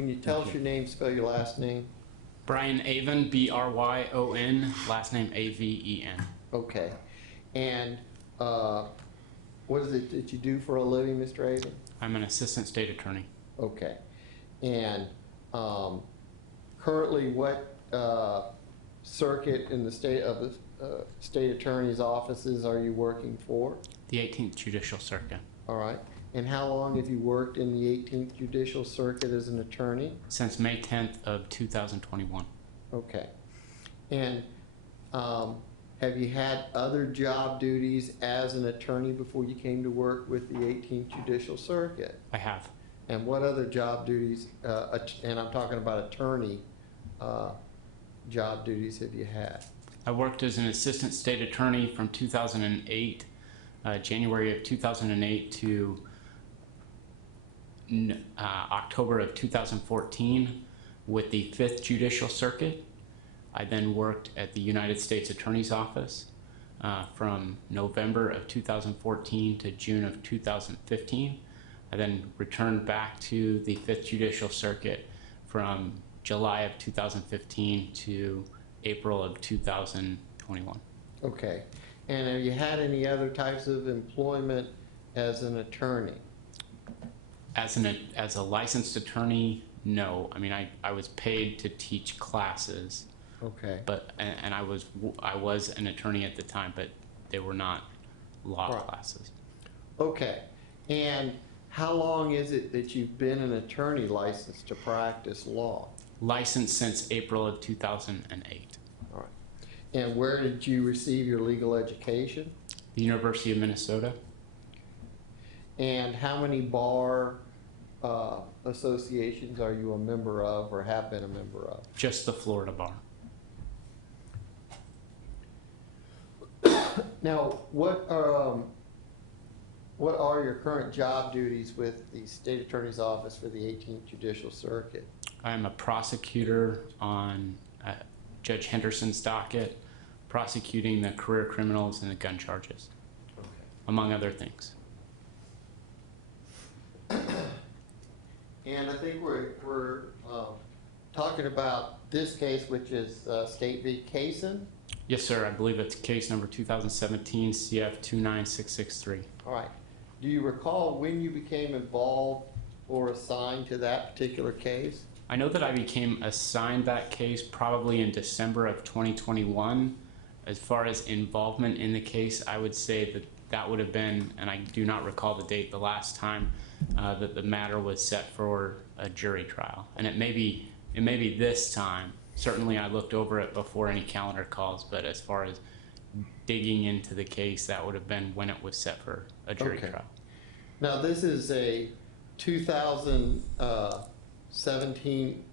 Can you tell us your name, spell your last name? Bryon Aven, B-R-Y-O-N, last name A-V-E-N. Okay. And what is it that you do for a living, Mr. Aven? I'm an assistant state attorney. Okay. And currently, what circuit in the state of the state attorney's offices are you working for? The 18th Judicial Circuit. All right. And how long have you worked in the 18th Judicial Circuit as an attorney? Since May 10th of 2021. Okay. And have you had other job duties as an attorney before you came to work with the 18th Judicial Circuit? I have. And what other job duties, and I'm talking about attorney job duties, have you had? I worked as an assistant state attorney from 2008, January of 2008 to October of 2014 with the 5th Judicial Circuit. I then worked at the United States Attorney's Office from November of 2014 to June of 2015. I then returned back to the 5th Judicial Circuit from July of 2015 to April of 2021. Okay. And have you had any other types of employment as an attorney? As a licensed attorney, no. I mean, I was paid to teach classes. Okay. But and I was an attorney at the time, but they were not law classes. Okay. And how long is it that you've been an attorney licensed to practice law? Licensed since April of 2008. All right. And where did you receive your legal education? The University of Minnesota. And how many bar associations are you a member of or have been a member of? Just the Florida bar. Now, what are your current job duties with the State Attorney's Office for the 18th Judicial Circuit? I'm a prosecutor on Judge Henderson's docket, prosecuting the career criminals and the gun charges, among other things. And I think we're talking about this case, which is State v. Kaysen. Yes, sir. I believe it's case number 2017 CF 29663. All right. Do you recall when you became involved or assigned to that particular case? I know that I became assigned that case probably in December of 2021. As far as involvement in the case, I would say that that would have been, and I do not recall the date, the last time that the matter was set for a jury trial. And it may be this time. Certainly I looked over it before any calendar calls, but as far as digging into the case, that would have been when it was set for a jury trial. Now this is a 2017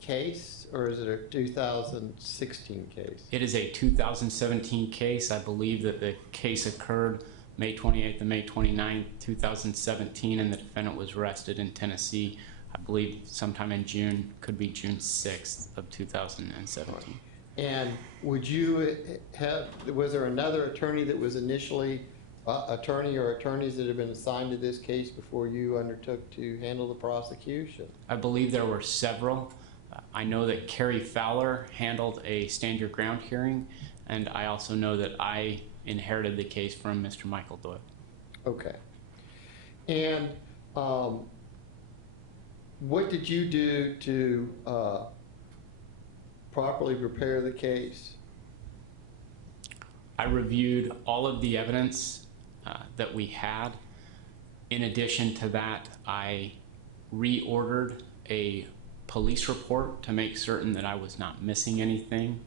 case, or is it a 2016 case? It is a 2017 case. I believe that the case occurred May 28th and May 29th, 2017, and the defendant was arrested in Tennessee, I believe sometime in June, could be June 6th of 2017. And would you have, was there another attorney that was initially attorney or attorneys that have been assigned to this case before you undertook to handle the prosecution? I believe there were several. I know that Carrie Fowler handled a stand your ground hearing, and I also know that I inherited the case from Mr. Michael Doyle. Okay. And what did you do to properly prepare the case? I reviewed all of the evidence that we had. In addition to that, I reordered a police report to make certain that I was not missing anything.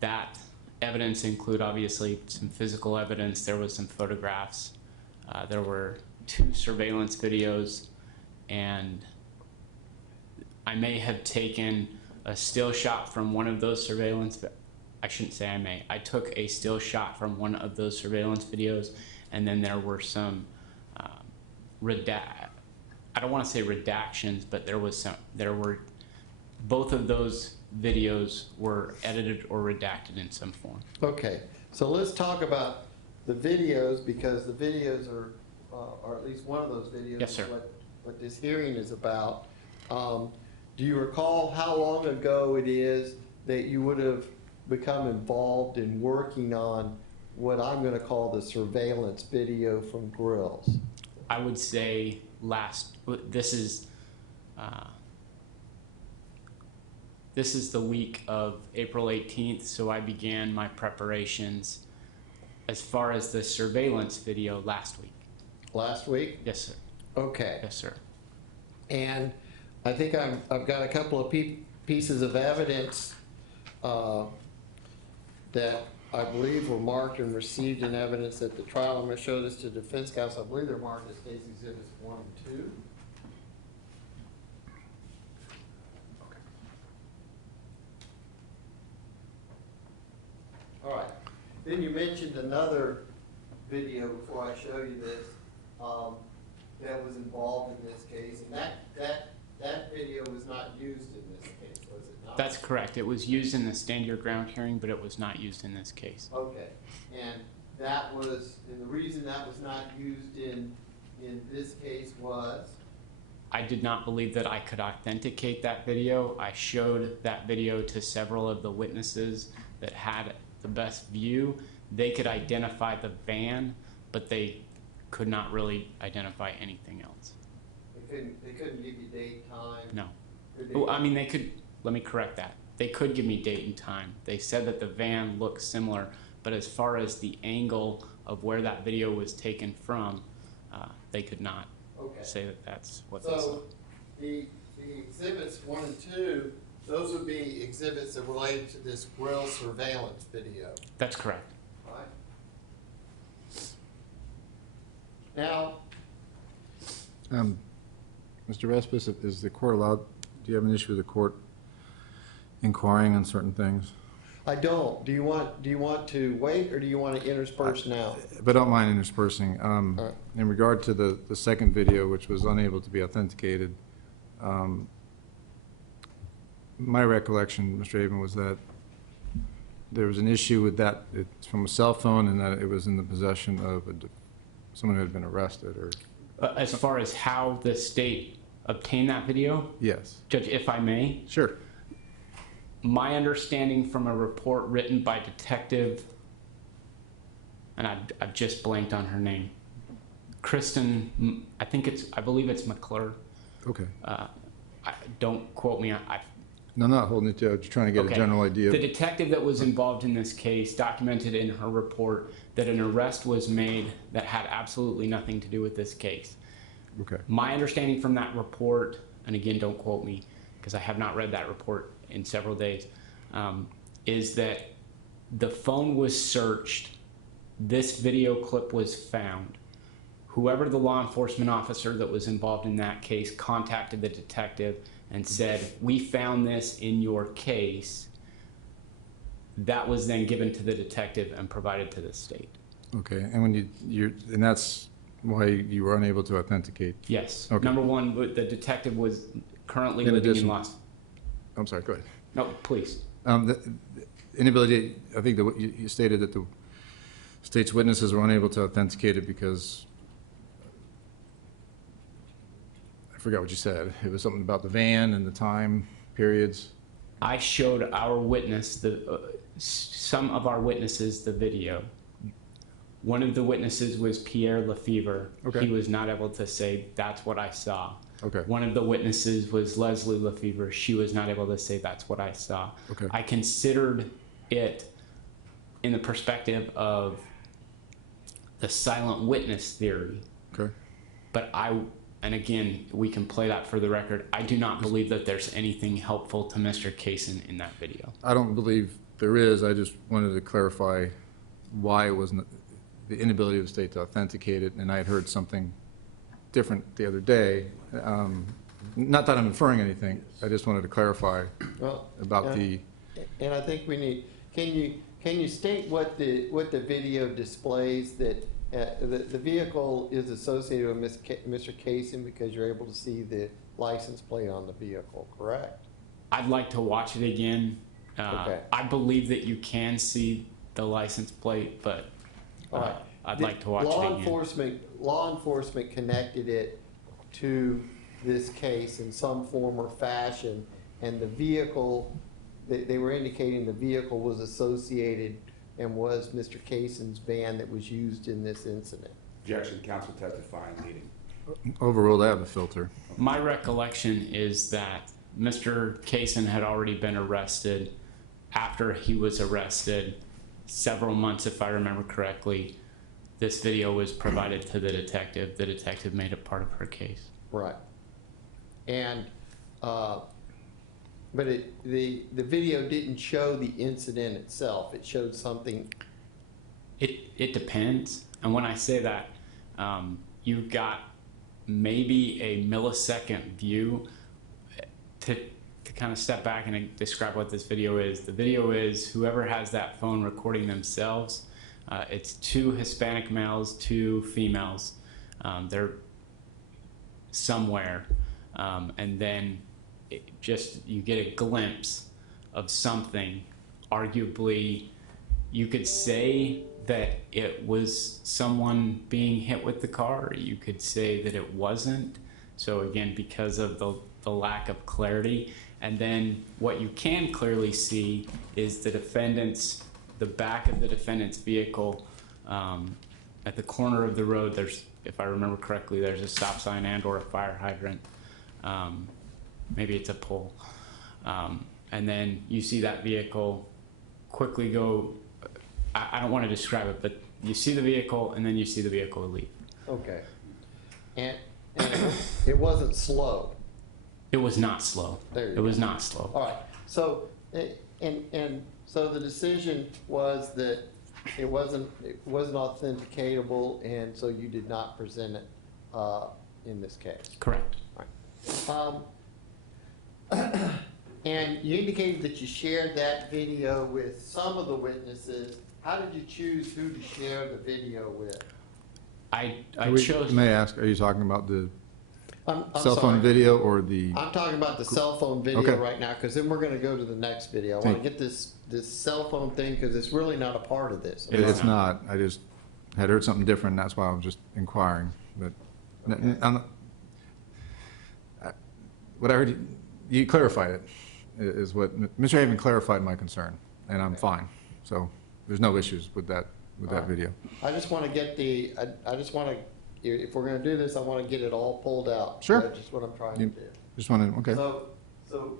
That evidence include obviously some physical evidence. There was some photographs. There were 2 surveillance videos, and I may have taken a still shot from one of those surveillance. I shouldn't say I may. I took a still shot from one of those surveillance videos, and then there were some I don't want to say redactions, but there were both of those videos were edited or redacted in some form. Okay, so let's talk about the videos, because the videos are, or at least one of those videos, yes, sir, is what this hearing is about. Do you recall how long ago it is that you would have become involved in working on what I'm gonna call the surveillance video from grills? I would say this is the week of April 18th, so I began my preparations as far as the surveillance video last week. Last week? Yes, sir. Okay. Yes, sir. And I think I've got a couple of pieces of evidence that I believe were marked and received in evidence at the trial. I'm going to show this to defense counsel. I believe they're marked as case exhibits 1 and 2. All right. Then you mentioned another video before I show you this that was involved in this case, and that video was not used in this case, was it not? That's correct. It was used in the stand your ground hearing, but it was not used in this case. Okay, and the reason that was not used in this case was? I did not believe that I could authenticate that video. I showed that video to several of the witnesses that had the best view. They could identify the van, but they could not really identify anything else. They couldn't give you date, time? No. Well, I mean, they could, let me correct that. They could give me date and time. They said that the van looked similar, but as far as the angle of where that video was taken from, they could not say that that's what they saw. So the exhibits 1 and 2, those would be exhibits that related to this grill surveillance video. That's correct. Right. Now, Mr. Respis, is the court allowed, do you have an issue with the court inquiring on certain things? I don't. Do you want to wait, or do you want to intersperse now? But I don't mind interspersing. Right. In regard to the second video, which was unable to be authenticated, my recollection, Mr. Aven, was that there was an issue with that. It's from a cell phone, and that it was in the possession of someone who had been arrested, or? As far as how the state obtained that video? Yes. Judge, if I may? Sure. My understanding from a report written by Detective, and I've just blanked on her name, Kristen, I believe it's McClure. Okay. Don't quote me. No, I'm not holding it to you. Just trying to get a general idea. The detective that was involved in this case documented in her report that an arrest was made that had absolutely nothing to do with this case. Okay. My understanding from that report, and again, don't quote me because I have not read that report in several days, is that the phone was searched, this video clip was found. Whoever the law enforcement officer that was involved in that case contacted the detective and said, "We found this in your case." That was then given to the detective and provided to the state. Okay, and when and that's why you were unable to authenticate? Yes. Okay. Number one, the detective was currently In living addition- in Los. I'm sorry, go ahead. No, please. The inability, I think that you stated that the state's witnesses were unable to authenticate it because, I forgot what you said. It was something about the van and the time periods. I showed our witness, some of our witnesses, the video. One of the witnesses was Pierre Lefevre. Okay. He was not able to say, "That's what I saw." Okay. One of the witnesses was Leslie Lefevre. She was not able to say, "That's what I saw." Okay. I considered it in the perspective of the silent witness theory. Okay. But and again, we can play that for the record, I do not believe that there's anything helpful to Mr. Kaysen in that video. I don't believe there is. I just wanted to clarify why it wasn't the inability of the state to authenticate it, and I had heard something different the other day. Not that I'm inferring anything. I just wanted to clarify about the. And I think we need. Can you state what the video displays that the vehicle is associated with Mr. Kaysen because you're able to see the license plate on the vehicle, correct? I'd like to watch it again. Okay. I believe that you can see the license plate, but All right. I'd like to watch it again. Law enforcement connected it to this case in some form or fashion, and the vehicle, they were indicating the vehicle was associated and was Mr. Kaysen's van that was used in this incident. Objection, counsel testifying, leading. Overruled, I have a filter. My recollection is that Mr. Kaysen had already been arrested. After he was arrested, several months, if I remember correctly, this video was provided to the detective. The detective made it part of her case. Right. And, but the video didn't show the incident itself. It showed something. It depends. And when I say that, you've got maybe a millisecond view. To kind of step back and describe what this video is. The video is whoever has that phone recording themselves. It's 2 Hispanic males, 2 females. They're somewhere. And then you get a glimpse of something. Arguably, you could say that it was someone being hit with the car. You could say that it wasn't. So again, because of the lack of clarity. And then what you can clearly see is the back of the defendant's vehicle. At the corner of the road, there's, if I remember correctly, there's a stop sign and or a fire hydrant. Maybe it's a pole. And then you see that vehicle quickly go, I don't want to describe it, but you see the vehicle and then you see the vehicle leave. Okay. And it wasn't slow. It was not slow. It was not slow. All right. So, and so the decision was that it wasn't authenticatable, and so you did not present it in this case. Correct. All right. And you indicated that you shared that video with some of the witnesses. How did you choose who to share the video with? I chose. May I ask, are you talking about the I'm cell phone sorry. video or the? I'm talking about the cell phone video Okay. right now, because then we're going to go to the next video. I want to get this cell phone thing, because it's really not a part of this. It's not. I just had heard something different, and that's why I was just inquiring. But what I heard, you clarified it, is what Mr. Aven clarified my concern, and I'm fine. So there's no issues with that video. I just want to get I just want to, if we're going to do this, I want to get it all pulled out. Sure. That's just what I'm trying to do. Just wanted, okay. So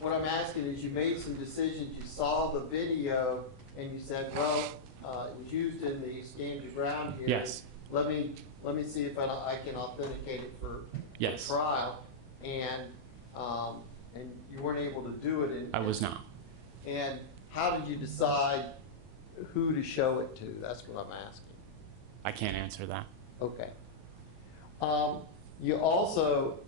what I'm asking is, you made some decisions, you saw the video, and you said, well, it was used in the stand your ground here. Yes. Let me see if I can authenticate it for Yes. trial. And you weren't able to do it. I was not. And how did you decide who to show it to? That's what I'm asking. I can't answer that. Okay. You also,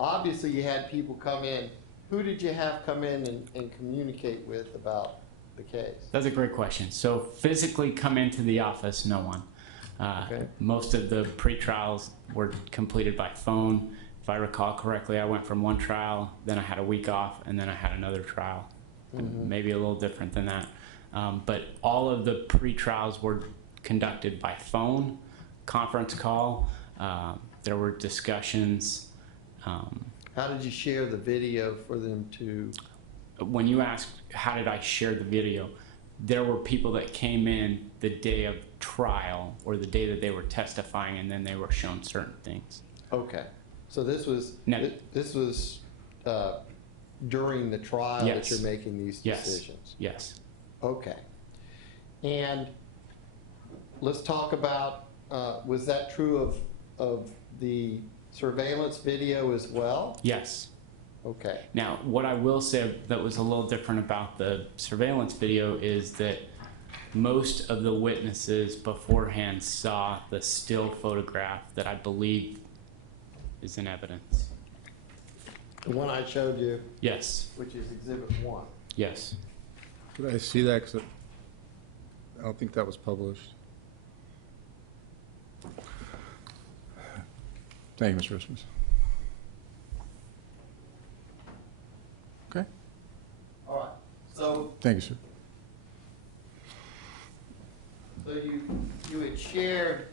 obviously you had people come in. Who did you have come in and communicate with about the case? That's a great question. So physically come into the office, no one. Okay. Most of the pre-trials were completed by phone. If I recall correctly, I went from one trial, then I had a week off, and then I had another trial. Maybe a little different than that. But all of the pre-trials were conducted by phone, conference call. There were discussions. How did you share the video for them to? When you asked how did I share the video, there were people that came in the day of trial or the day that they were testifying, and then they were shown certain things. Okay. So this was during the trial that you're making these decisions? Yes. Okay. And let's talk about, was that true of the surveillance video as well? Yes. Okay. Now, what I will say that was a little different about the surveillance video is that most of the witnesses beforehand saw the still photograph that I believe is in evidence. The one I showed you, Yes. which is Exhibit 1. Yes. Could I see that? 'Cause I don't think that was published. Thank you, Mr. Christmas. Okay. All right. So Thank you, sir. you had shared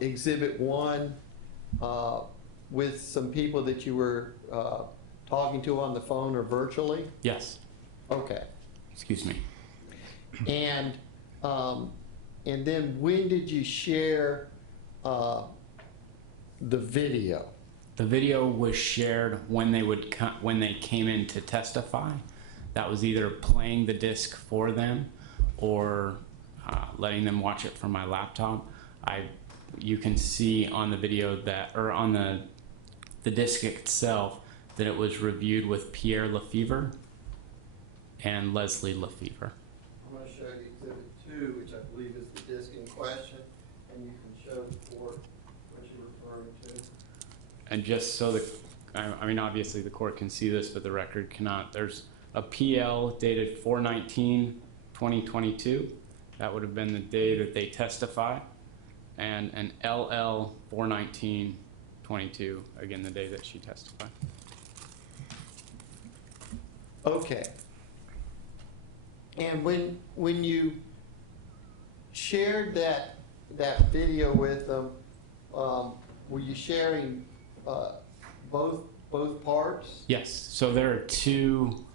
Exhibit 1 with some people that you were talking to on the phone or virtually? Yes. Okay. Excuse me. And then when did you share the video? The video was shared when they came in to testify. That was either playing the disc for them or letting them watch it from my laptop. You can see on the video that, or on the disc itself, that it was reviewed with Pierre Lefevre and Leslie Lefevre. I'm going to show you Exhibit 2, which I believe is the disc in question, and you can show the court what you're referring to. And just so I mean, obviously the court can see this, but the record cannot. There's a PL dated 4/19/2022. That would have been the day that they testified. And an LL 4/19/22, again, the day that she testified. Okay. And when you shared that video with them, were you sharing both parts? Yes, so there are two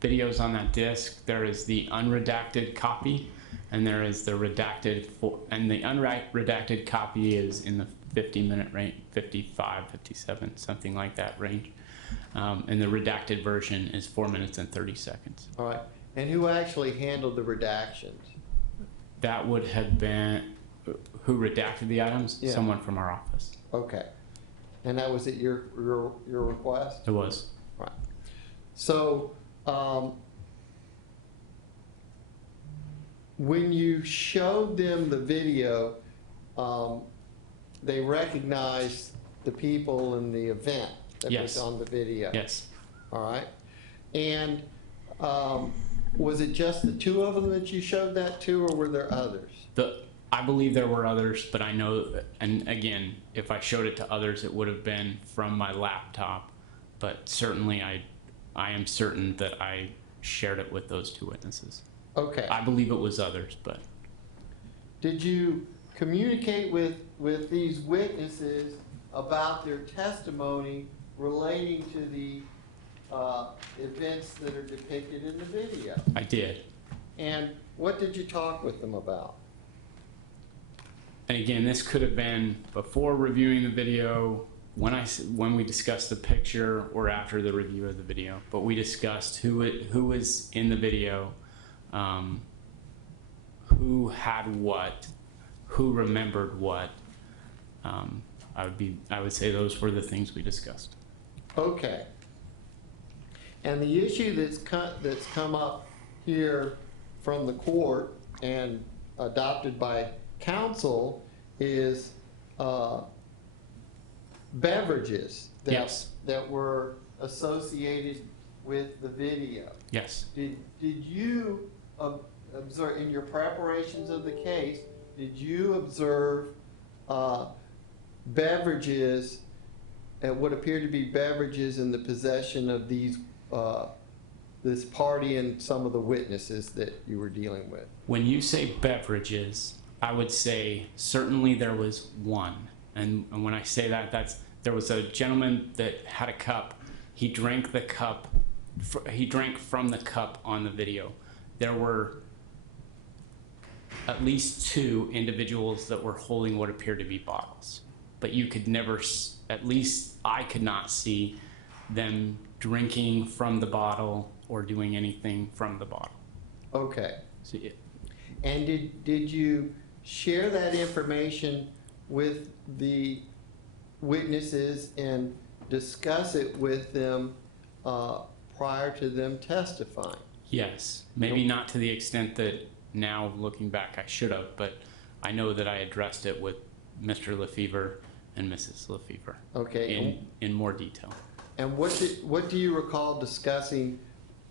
videos on that disc. There is the unredacted copy, and there is the redacted, and the unredacted copy is in the 50-minute range, 55, 57, something like that range. And the redacted version is 4 minutes and 30 seconds. All right. And who actually handled the redactions? That would have been, who redacted the items? Yeah. Someone from our office. Okay. And that was at your request? It was. Right. So, when you showed them the video, they recognized the people in the event that Yes. was on the video? Yes. All right. And was it just the two of them that you showed that to, or were there others? I believe there were others, but I know, and again, if I showed it to others, it would have been from my laptop. But certainly, I am certain that I shared it with those two witnesses. Okay. I believe it was others, but Did you communicate with these witnesses about their testimony relating to the events that are depicted in the video? I did. And what did you talk with them about? And again, this could have been before reviewing the video, when we discussed the picture, or after the review of the video. But we discussed who was in the video, who had what, who remembered what. I would say those were the things we discussed. Okay. And the issue that's come up here from the court and adopted by counsel is beverages Yes. that were associated with the video. Yes. Did you observe, in your preparations of the case, did you observe beverages, what appeared to be beverages in the possession of these this party and some of the witnesses that you were dealing with? When you say beverages, I would say certainly there was one. And when I say that, there was a gentleman that had a cup. He drank the cup. He drank from the cup on the video. There were at least two individuals that were holding what appeared to be bottles. But you could never, at least I could not see them drinking from the bottle or doing anything from the bottle. Okay. So, And did you share that information with the witnesses and discuss it with them prior to them testifying? yes, maybe not to the extent that now looking back I should have, but I know that I addressed it with Mr. Lefevre and Mrs. Lefevre. Okay. In more detail. And what do you recall discussing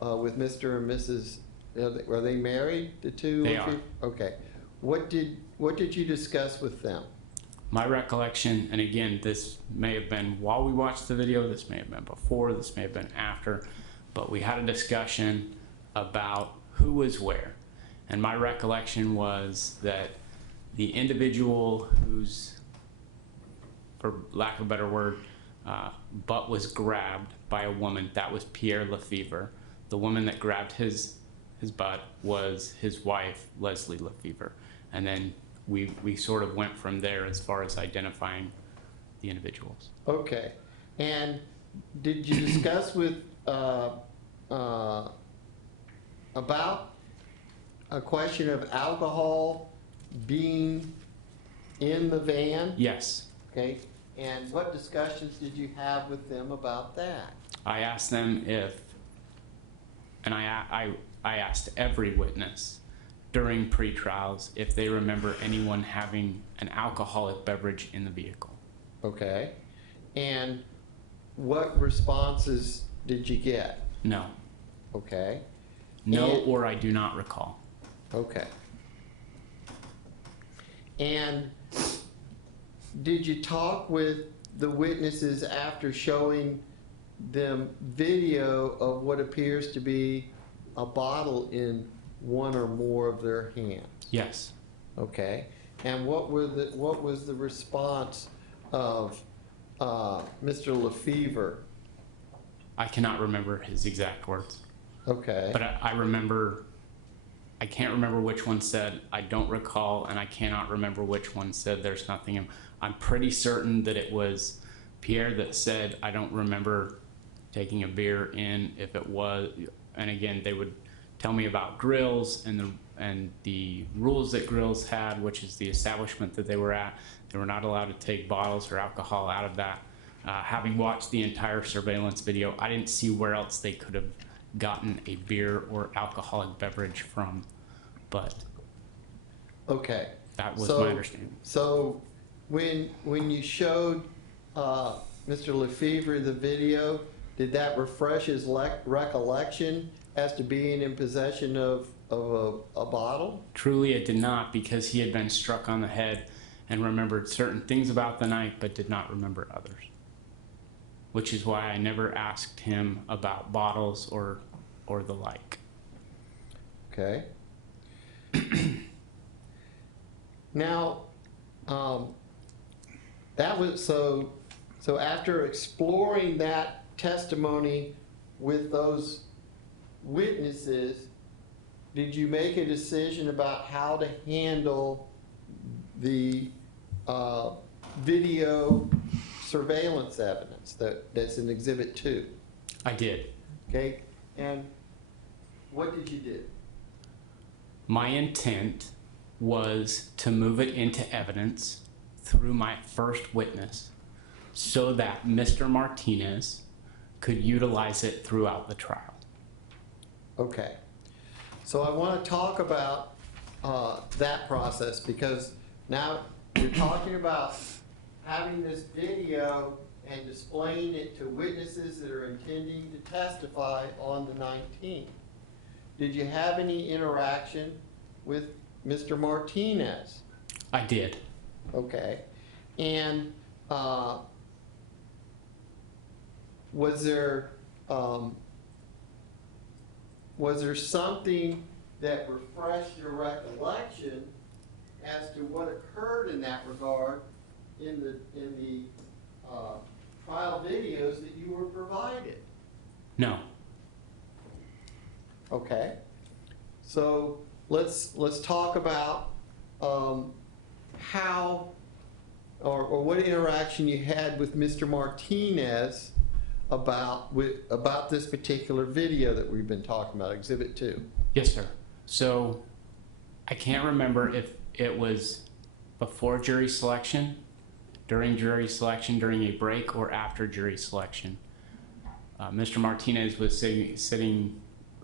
with Mr. and Mrs.? Are they married, the two? They are. Okay. What did you discuss with them? My recollection, and again, this may have been while we watched the video, this may have been before, this may have been after, but we had a discussion about who was where. And my recollection was that the individual whose, for lack of a better word, butt was grabbed by a woman. That was Pierre Lefevre. The woman that grabbed his butt was his wife, Leslie Lefevre. And then we sort of went from there as far as identifying the individuals. Okay. And did you discuss with, about a question of alcohol being in the van? Yes. Okay. And what discussions did you have with them about that? I asked them if, and I asked every witness during pre-trials if they remember anyone having an alcoholic beverage in the vehicle. Okay. And what responses did you get? No. Okay. No, And- or I do not recall. Okay. And did you talk with the witnesses after showing them video of what appears to be a bottle in one or more of their hands? Yes. Okay. And what was the response of Mr. Lefevre? I cannot remember his exact words. Okay. But I can't remember which one said, I don't recall, and I cannot remember which one said there's nothing in. I'm pretty certain that it was Pierre that said, I don't remember taking a beer in. If it was, and again, they would tell me about grills and the rules that grills had, which is the establishment that they were at. They were not allowed to take bottles or alcohol out of that. Having watched the entire surveillance video, I didn't see where else they could have gotten a beer or alcoholic beverage from, but Okay. that was So- my understanding. So when you showed Mr. Lefevre the video, did that refresh his recollection as to being in possession of a bottle? Truly it did not, because he had been struck on the head and remembered certain things about the night but did not remember others, which is why I never asked him about bottles or the like. Okay. Now, that was, so after exploring that testimony with those witnesses, did you make a decision about how to handle the video surveillance evidence that's in Exhibit 2? I did. Okay, and what did you do? My intent was to move it into evidence through my first witness so that Mr. Martinez could utilize it throughout the trial. Okay, so I want to talk about that process, because now you're talking about having this video and displaying it to witnesses that are intending to testify on the 19th. Did you have any interaction with Mr. Martinez? I did. Okay, and was there something that refreshed your recollection as to what occurred in that regard in the trial videos that you were provided? No. Okay, so let's talk about how or what interaction you had with Mr. Martinez about this particular video that we've been talking about, Exhibit 2. Yes, sir. So I can't remember if it was before jury selection, during a break, or after jury selection. Mr. Martinez was sitting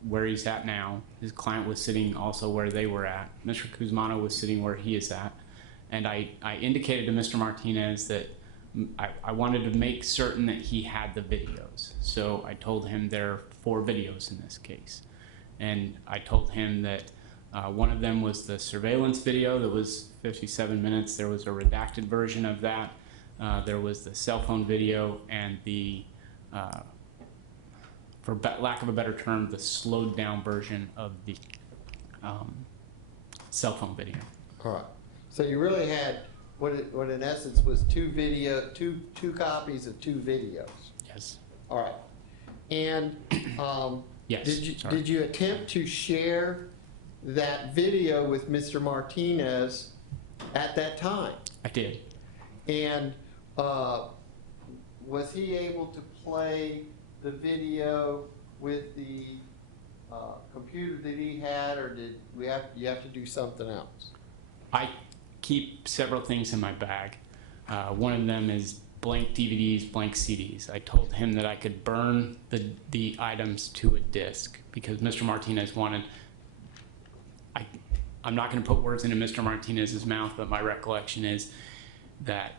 where he's at now. His client was sitting also where they were at. Mr. Kuzmano was sitting where he is at. And I indicated to Mr. Martinez that I wanted to make certain that he had the videos. So I told him there are 4 videos in this case. And I told him that one of them was the surveillance video that was 57 minutes. There was a redacted version of that. There was the cell phone video and the, for lack of a better term, the slowed down version of the cell phone video. All right. So you really had what in essence was two copies of two videos. Yes. All right. And, Yes, sorry. did you attempt to share that video with Mr. Martinez at that time? I did. And, was he able to play the video with the, computer that he had, or did you have to do something else? I keep several things in my bag. One of them is blank DVDs, blank CDs. I told him that I could burn the items to a disc because Mr. Martinez wanted, I'm not going to put words into Mr. Martinez's mouth, but my recollection is that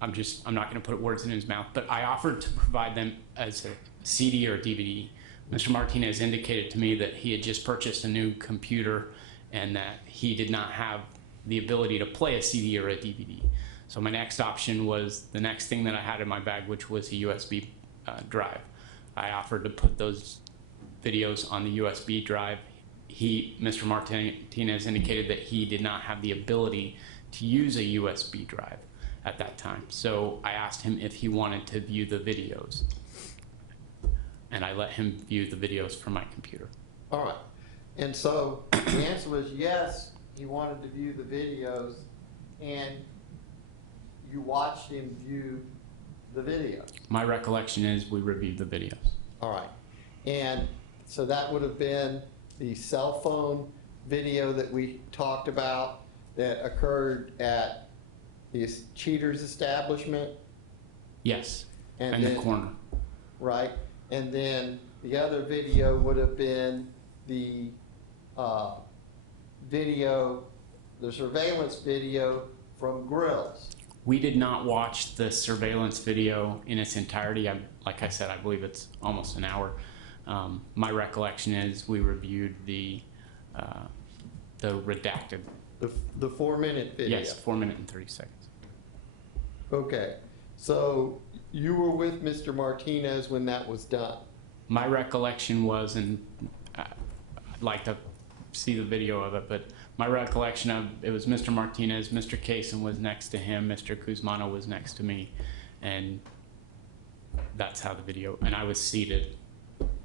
I'm not going to put words in his mouth, but I offered to provide them as a CD or a DVD. Mr. Martinez indicated to me that he had just purchased a new computer and that he did not have the ability to play a CD or a DVD. So my next option was the next thing that I had in my bag, which was a USB drive. I offered to put those videos on the USB drive. Mr. Martinez indicated that he did not have the ability to use a USB drive at that time. So I asked him if he wanted to view the videos. And I let him view the videos from my computer. All right. And so the answer was yes, he wanted to view the videos, and you watched him view the videos. My recollection is we reviewed the videos. All right. And so that would have been the cell phone video that we talked about that occurred at the Cheaters establishment? Yes, And in the then- corner. Right? And then the other video would have been the the surveillance video from Grills. We did not watch the surveillance video in its entirety. Like I said, I believe it's almost an hour. My recollection is we reviewed the redacted. The 4-minute video? Yes, 4 minutes and 30 seconds. Okay. So you were with Mr. Martinez when that was done? My recollection was, and I'd like to see the video of it, but my recollection of it was Mr. Martinez, Mr. Kaysen was next to him, Mr. Kuzmano was next to me, and that's how the video, and I was seated.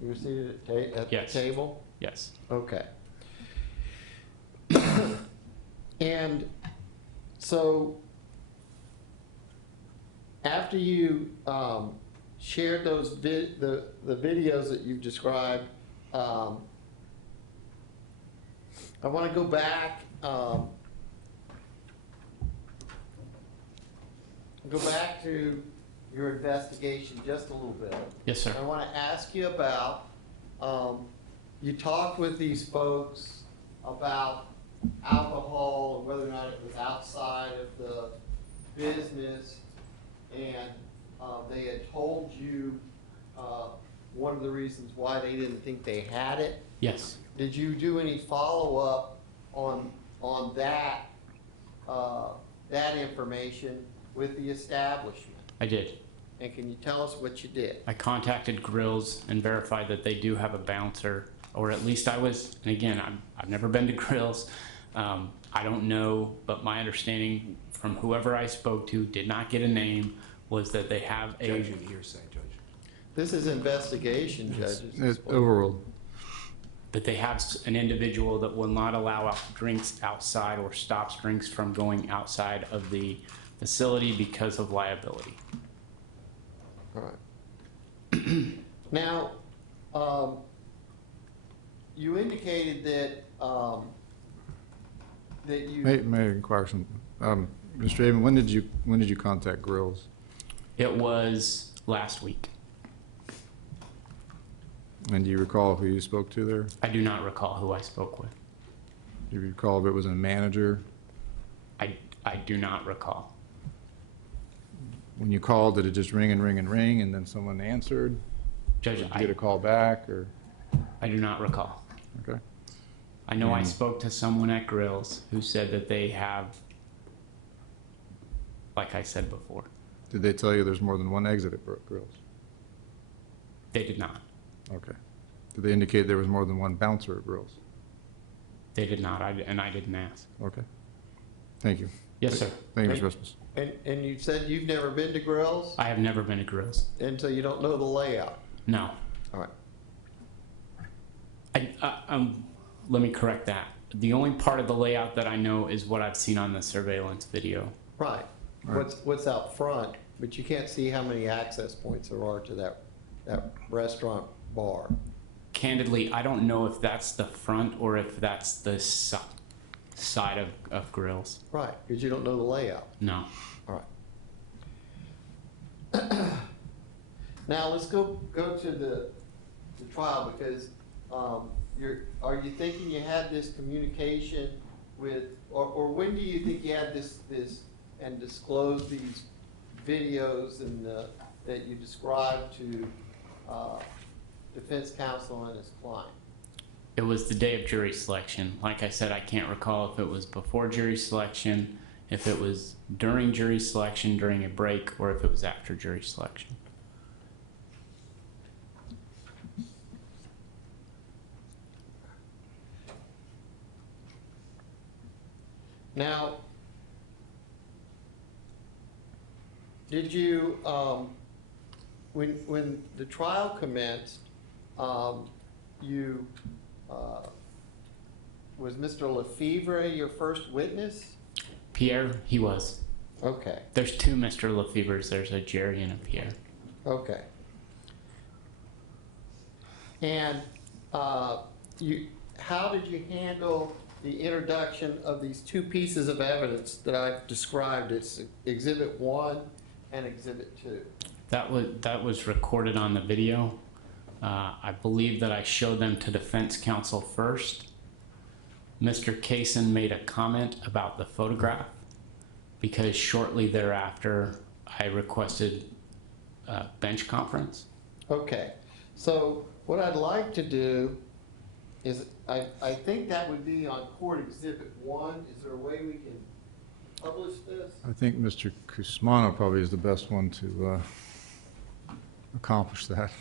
You were seated at Yes. the table? Yes. Okay. And so after you shared those the videos that you've described, I want to go back to your investigation just a little bit. Yes, sir. I want to ask you about, you talked with these folks about alcohol and whether or not it was outside of the business, and they had told you one of the reasons why they didn't think they had it. Yes. Did you do any follow-up on that, that information with the establishment? I did. And can you tell us what you did? I contacted Grills and verified that they do have a bouncer, or at least I was, and again, I've never been to Grills. I don't know, but my understanding from whoever I spoke to did not get a name, was that they have a... Judging hearsay, Judge. This is investigation, judges. It's overruled. that they have an individual that will not allow drinks outside or stops drinks from going outside of the facility because of liability. All right. Now, you indicated that, that you. May I inquire some, Mr. Aven, when did you contact Grills? It was last week. And do you recall who you spoke to there? I do not recall who I spoke with. Do you recall if it was a manager? I do not recall. When you called, did it just ring and ring and ring, and then someone answered? Judge, Did you get a call back, or, I do not recall. okay? I know I And- spoke to someone at Grills who said that they have, like I said before, Did they tell you there's more than one exit at Grills? they did not. Okay. Did they indicate there was more than one bouncer at Grills? They did not, and I didn't ask. Okay. Thank you. Yes, sir. Thank you, Mr. Rasmus. And you said you've never been to Grills, I have never been to grills. and so you don't know the layout? No. All right. Let me correct that. The only part of the layout that I know is what I've seen on the surveillance video. Right. Right. What's out front, but you can't see how many access points there are to that restaurant bar. Candidly, I don't know if that's the front or if that's the side of grills. Right, because you don't know the layout. No. All right. Now, let's go to the trial, because are you thinking you had this communication with, or when do you think you had this and disclosed these videos and that you described to defense counsel and his client? It was the day of jury selection. Like I said, I can't recall if it was before jury selection, if it was during jury selection, during a break, or if it was after jury selection. Now, did you, when the trial commenced, was Mr. Lefevre your first witness? Pierre, he was. Okay, There's two Mr. Lefevres. There's a Jerry and a Pierre. okay. And how did you handle the introduction of these two pieces of evidence that I've described? It's Exhibit 1 and Exhibit 2. That was recorded on the video. I believe that I showed them to defense counsel first. Mr. Kaysen made a comment about the photograph because shortly thereafter I requested a bench conference. Okay, so what I'd like to do is, I think that would be on Court Exhibit 1. Is there a way we can publish this? I think Mr. Cusmano probably is the best one to accomplish that,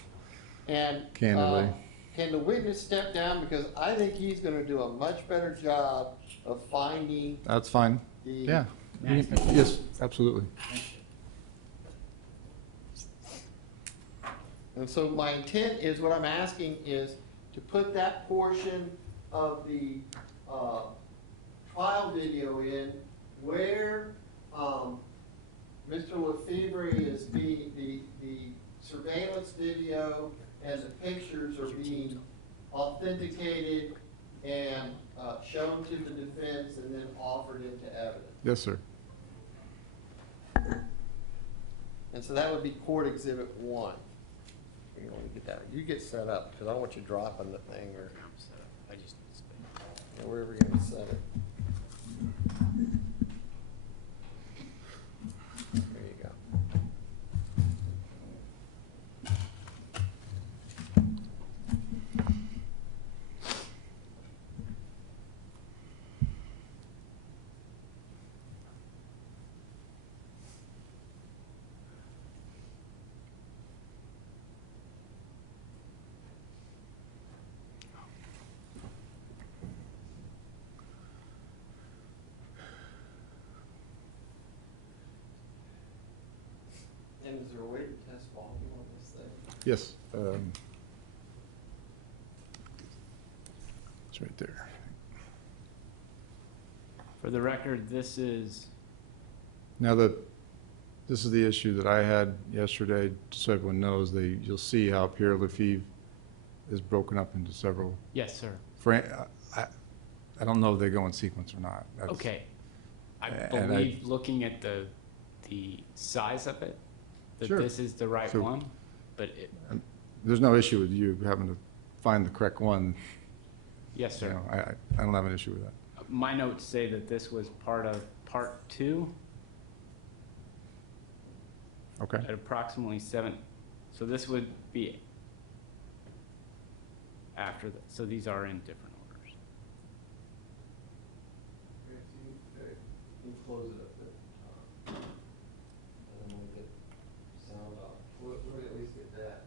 And candidly. can the witness step down, because I think he's going to do a much better job of finding That's fine. the. Yeah. Yes, absolutely. And so my intent is, what I'm asking is to put that portion of the trial video in where Mr. Lefevre is being, the surveillance video and the pictures are being authenticated and shown to the defense and then offered into evidence. Yes, sir. And so that would be Court Exhibit 1. You want to get that, you get set up, because I don't want you dropping the thing or wherever you're going to set it. There you go. And is there a way to test volume on this thing? Yes. It's right there. For the record, this is Now that this is the issue that I had yesterday, just so everyone knows, you'll see how Pierre Lefevre is broken up into several. yes, sir. I don't know if they go in sequence or not. That's- Okay. I And believe looking at the size of it, that Sure. this is the right So- one, but There's no issue with you having to find the correct one. yes, You sir. know, I don't have an issue with that. My notes say that this was part of part 2 Okay. at approximately 7. So this would be after that. So these are in different orders. You close it up at the top. And then we'll get sound off. We'll at least get that.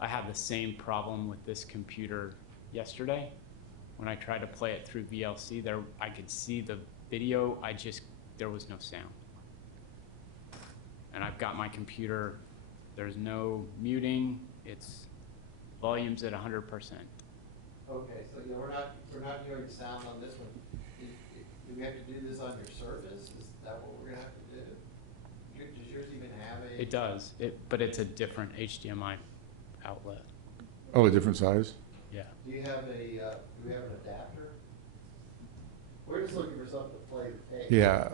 I had the same problem with this computer yesterday. When I tried to play it through VLC, I could see the video, there was no sound. And I've got my computer, there's no muting, it's volume's at 100%. Okay, so yeah, we're not hearing sound on this one. Do we have to do this on your Surface? Is that what we're gonna have to do? Does yours even have a? It does, but it's a different HDMI outlet. Oh, a different size? Yeah. Do you have do we have an adapter? We're just looking for something to play the tape. Yeah,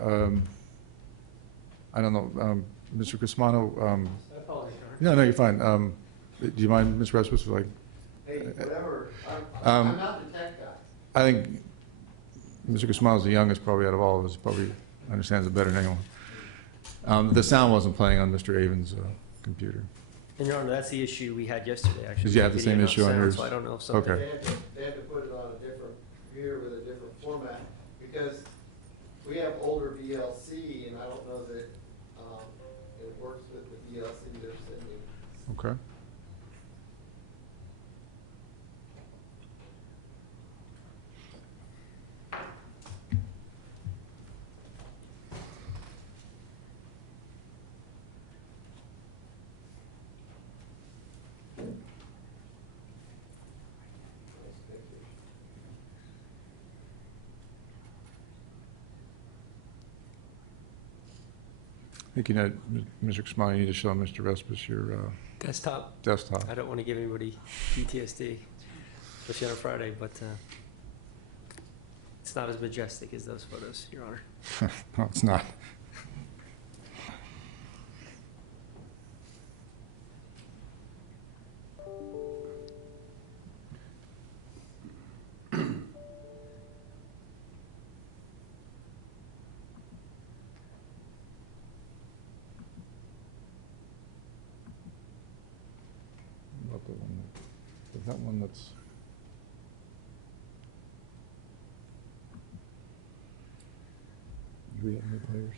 I don't know, Mr. Crismano, no, you're fine. Do you mind, Ms. Respis, like? Hey, whatever, I'm not the tech guy. I think Mr. Crismano's the youngest probably out of all of us, probably understands it better than anyone. The sound wasn't playing on Mr. Aven's computer. And Your Honor, that's the issue we had yesterday, actually. Did you have the Video, same not issue on sound, yours? So I don't know if something. Okay. They had to put it on a different computer with a different format, because we have older VLC, and I don't know that it works with the VLC they're sending. Okay. I think you know, Mr. Crismano, you need to show Mr. Respis your Desktop. desktop. I don't want to give anybody PTSD, especially on a Friday, but it's not as majestic as those photos, Your Honor. No, it's not. About the one is that one that's? Do we have any players?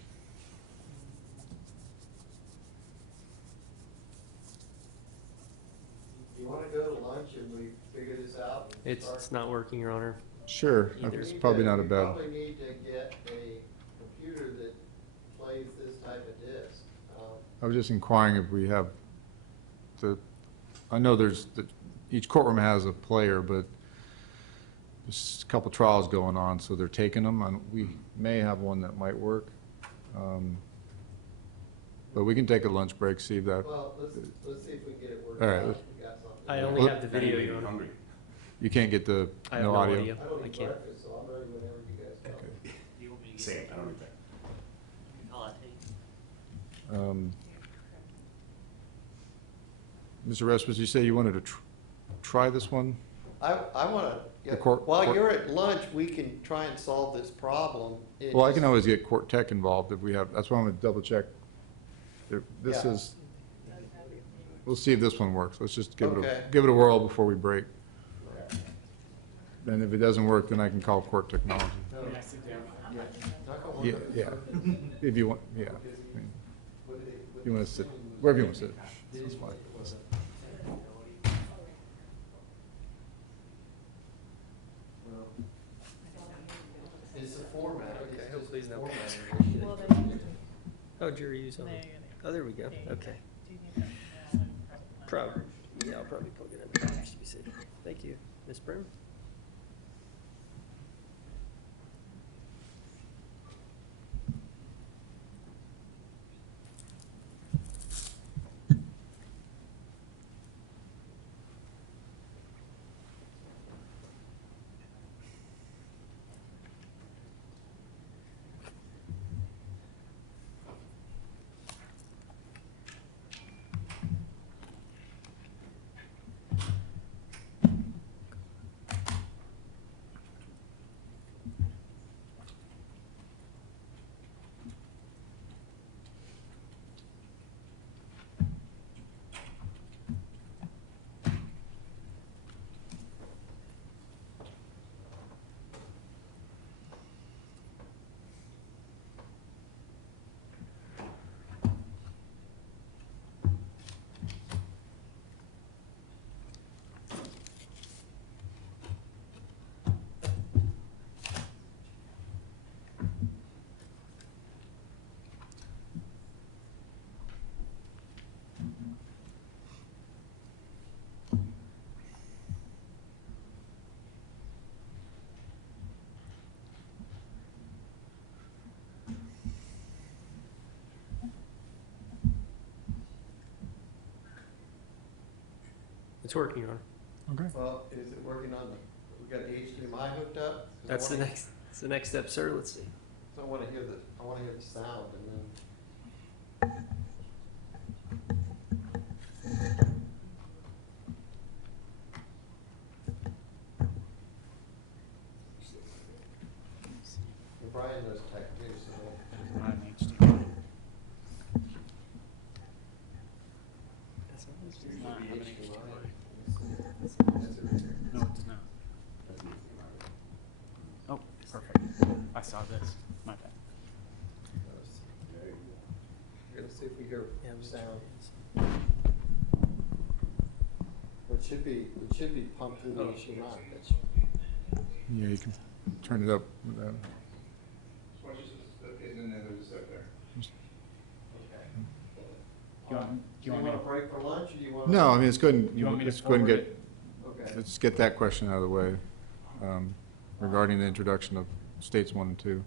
You wanna go to lunch and we figure this out? and It's start? not working, Your Honor. Sure, Either. it's probably not a We bad. probably need to get a computer that plays this type of disc. I was just inquiring if we have I know each courtroom has a player, but there's a couple trials going on, so they're taking them, and we may have one that might work. But we can take a lunch break, see if that, Well, let's see if we can get it working. All right, out. let's- We got something. I only Well, have the video, Your Honor. Hungry. you can't get the, I have no audio? I don't I eat can't. breakfast, so I'm ready whenever you guys go. Okay. Same, I don't think. Mr. Respis, you say you wanted to try this one? I wanna, The court- while court- you're at lunch, we can try and solve this problem. It Well, I just- can always get court tech involved if we have, that's why I'm gonna double check. This Yeah. is, we'll see if this one works. Let's just give Okay. give it a whirl before we break. And if it doesn't work, then I can call court technology. No. Knock on Yeah, wood. yeah, if you want, yeah. Because what You they wanna sit, send you- wherever you wanna sit. That's fine. Well, it's a format. Okay, It's hopefully just it's no formatting. Well, then, Oh, jury use only. there you go. Oh, there we go. Okay. Do you need that? Probably. Yeah, I'll probably plug it in the box to be safe. Thank you. Ms. Brim? It's working, Your Honor. Okay. Well, is it working on the, we got the HDMI hooked up? 'Cause I That's the wanna- next step, sir. Let's see. So I wanna hear the sound and then. And Brian knows tech too, so. Not an HDMI. That's not Does Should not be have an HDMI. HDMI. That's it right there. No, it does not. Oh, perfect. I saw this. My bad. We're gonna see if we hear Yeah, sound. It should be pumped through the HDMI. That's- Yeah, you can turn it up without. Do you want me a to? break for lunch, or do you want? No, I mean, it's good, You want me to let's go ahead and forward get, Okay. let's get that question out of the way, regarding the introduction of states 1 and 2.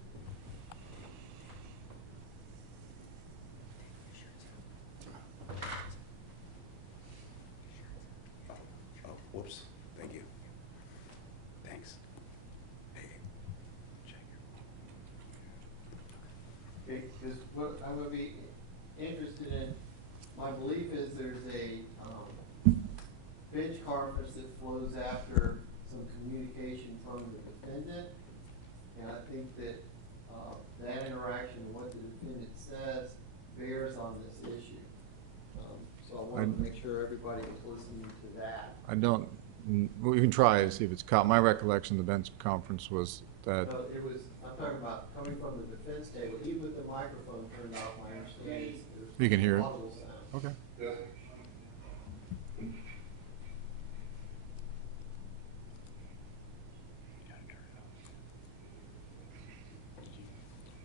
Oh, whoops, thank you. Thanks. Hey, check your. Okay, because what I'm gonna be interested in, my belief is there's a, bench conference that flows after some communication from the defendant. And I think that, that interaction, and what the defendant says, bears on this issue. So I wanted to make sure everybody was listening to that. I don't, we can try to see if it's caught. My recollection of the bench conference was that, So it was, I'm talking about coming from the defense table, even with the microphone turned off, my understanding is there's You can hear it. audible sound. okay.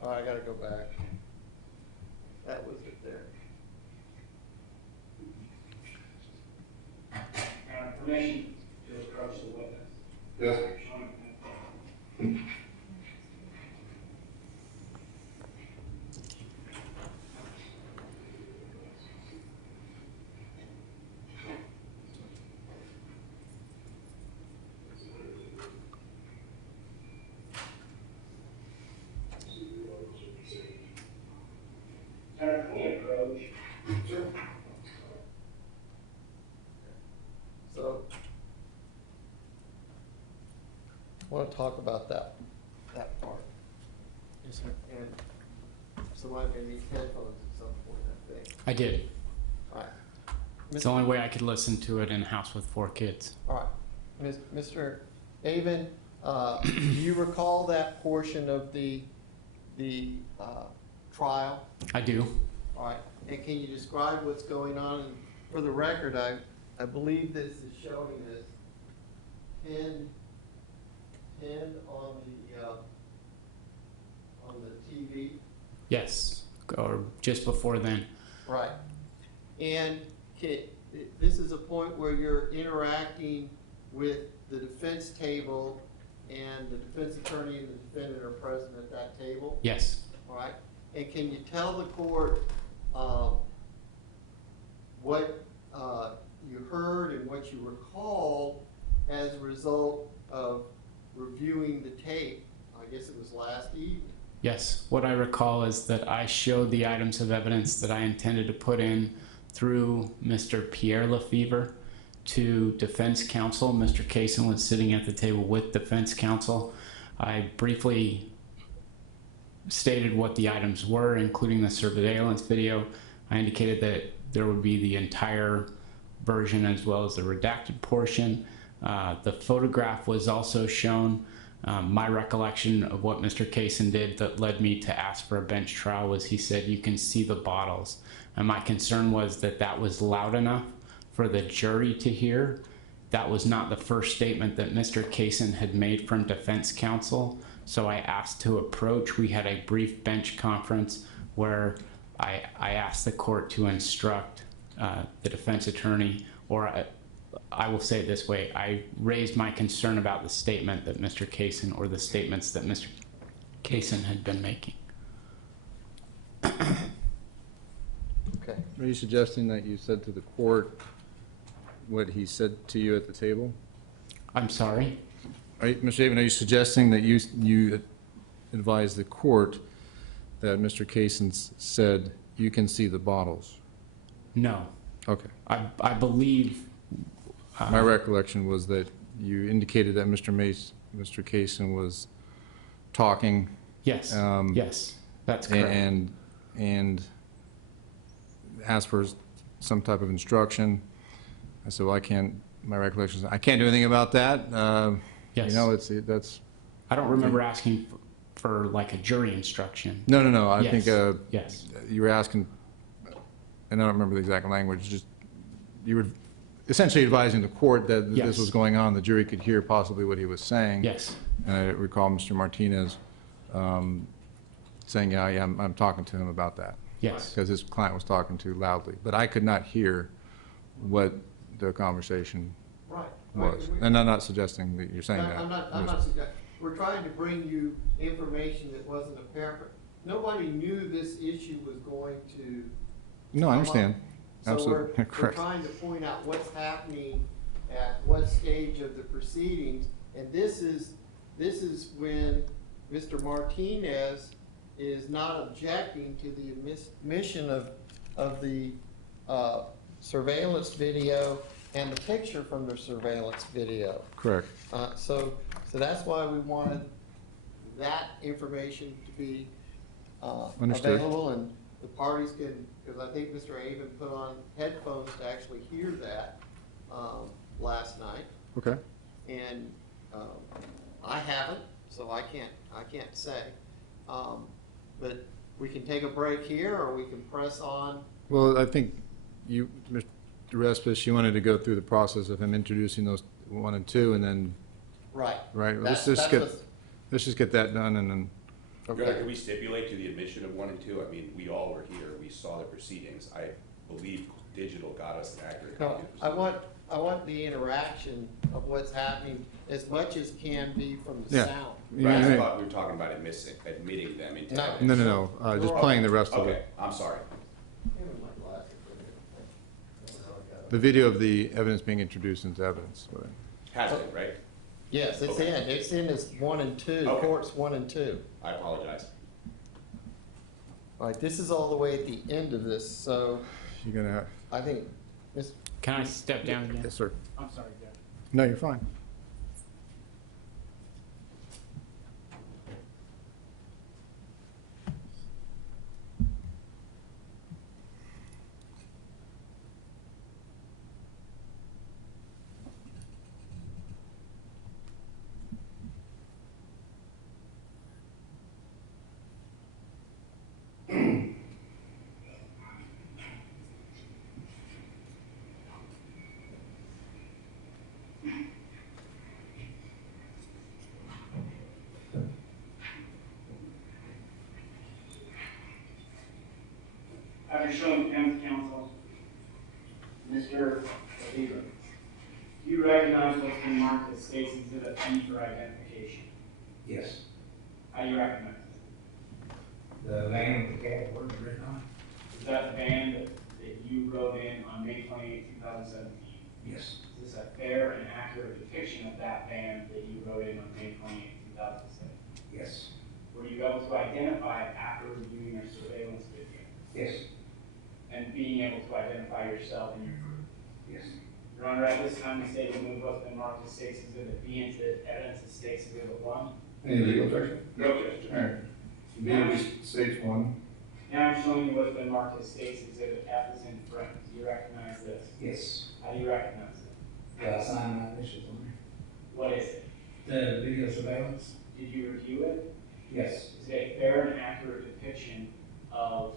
Oh, I gotta go back. That was it there. Permission to approach the witness. Yes. Senator, can we approach? So, I wanna talk about that part. Yes, sir. And somebody may need headphones at some point, I think. I did. All right. It's the only way I could listen to it in a house with 4 kids. All right. Mr. Aven, do you recall that portion of the trial? I do. All right, and can you describe what's going on? And for the record, I believe this is showing us 10 on the TV. Yes, or just before then. Right. And this is a point where you're interacting with the defense table, and the defense attorney and the defendant are present at that table? Yes. All right, and can you tell the court what you heard and what you recall as a result of reviewing the tape? I guess it was last evening. Yes. What I recall is that I showed the items of evidence that I intended to put in through Mr. Pierre Lefevre to defense counsel. Mr. Kaysen was sitting at the table with defense counsel. I briefly stated what the items were, including the surveillance video. I indicated that there would be the entire version as well as the redacted portion. The photograph was also shown. My recollection of what Mr. Kaysen did that led me to ask for a bench trial was he said, you can see the bottles. And my concern was that that was loud enough for the jury to hear. That was not the first statement that Mr. Kaysen had made from defense counsel. So I asked to approach. We had a brief bench conference where I asked the court to instruct the defense attorney, or I will say it this way, I raised my concern about the statement that Mr. Kaysen, or the statements that Mr. Kaysen had been making. Okay. Are you suggesting that you said to the court, what he said to you at the table? I'm sorry? Mr. Aven, are you suggesting that you advise the court that Mr. Kaysen said you can see the bottles? No. Okay. I believe. My recollection was that you indicated that Mr. Kaysen was talking. Yes, yes, that's correct. And asked for some type of instruction. I said, well, I can't, my recollection is, I can't do anything about that. Yes. You know, that's. I don't remember asking for like a jury instruction. No. I Yes. think Yes. you were asking, and I don't remember the exact language, just, you were essentially advising the court that Yes. this was going on, the jury could hear possibly what he was saying. Yes. And I recall Mr. Martinez saying, yeah, I'm talking to him about that. Yes. Because his client was talking too loudly. But I could not hear what the conversation Right. was. And I'm not suggesting that you're saying that. I'm not suggesting, we're trying to bring you information that wasn't apparent. Nobody knew this issue was going to. No, I understand. Absolutely, So we're correct. trying to point out what's happening at what stage of the proceedings. And this is when Mr. Martinez is not objecting to the admission of the surveillance video and the picture from the surveillance video. Correct. So that's why we wanted that information to be Understood. available, and the parties can, because I think Mr. Aven put on headphones to actually hear that last night, Okay. and I haven't, so I can't say. But we can take a break here, or we can press on. Well, I think you, Mr. Respis, you wanted to go through the process of him introducing those 1 and 2, and then, Right. right, That's let's what's- just get that done, and then, Could we stipulate to the admission of 1 and 2? I mean, we all were here, we saw the proceedings. I believe digital got us an accurate No, copy of the I proceedings. want the interaction of what's happening as much as can be from the Yeah. sound. Right, I Yeah. thought we were talking about admitting them into No. evidence. no, just playing the rest of Okay, it. I'm sorry. The video of the evidence being introduced into evidence. Has been, right? Yes, it's Okay. it's in as 1 and 2, Okay. courts 1 and 2. I apologize. All right, this is all the way at the end of this, so You're gonna have, I think, Ms. Can I step down again? yes, sir. I'm sorry, Jeff. No, you're fine. After showing defense counsel, Mr. Aven, do you recognize what's been marked as State's Exhibit P for identification? Yes, How do you recognize it? the van with the cat word written on Is that the van that you wrote in on May 28, 2017? it. Yes, Is this a fair and accurate depiction of that van that you wrote in on May 28, 2017? yes, Were you able to identify it after reviewing your surveillance video yes, and being able to identify yourself and your group? yes, Your Honor, at this time, the state will move what's been marked as State's Exhibit B into evidence as State's Exhibit 1. Any legal objection? No objection. All right. B stage 1. Now I'm showing you what's been marked as State's Exhibit F is in front. Do you recognize this? yes. How do you recognize it? Yeah, sign my initials on What is it? there. The video surveillance? Did you review it? Yes, Is it a fair and accurate depiction of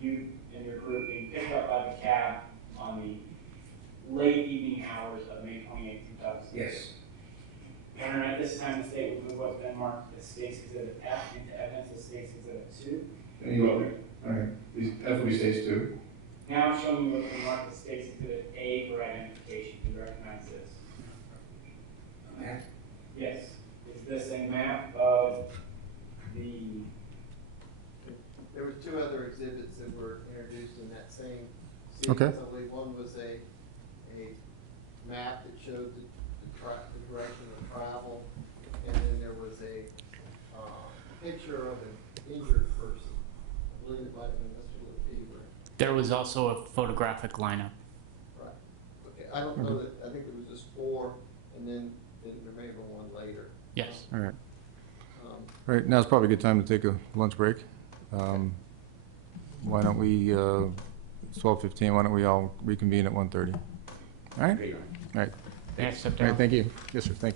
you and your group being picked up by the cab on the late evening hours of May 28, 2006? yes, Your Honor, at this time, the state will move what's been marked as State's Exhibit F into evidence as State's Exhibit 2. Any legal, all right. F will be stage 2. Now I'm showing you what's been marked as State's Exhibit A for identification. Do you recognize this? a map? Yes. Is this a map of the, There were 2 other exhibits that were introduced in that same Okay. series. I believe one was a that showed the direction of travel, and then there was a picture of an injured person. I believe it might have been Mr. Lefevre. There was also a photographic lineup. Right. Okay, I don't know that, I think there was just 4, and then there may have been one later. Yes. All right. Um, All right, now's probably a good time to take a lunch break. Why don't we, it's 12:15, why don't we all reconvene at 1:30? All right? There you go. All right. May I step All down? right, thank you. Yes, sir, thank you.